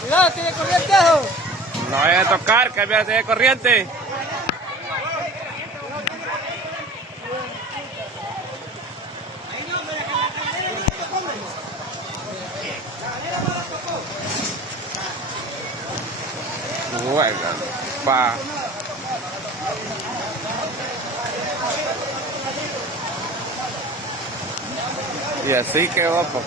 Cuidado, tiene corriente. No vaya a tocar, cámbiate de corriente. Bueno, pa. Y así quedó, papá.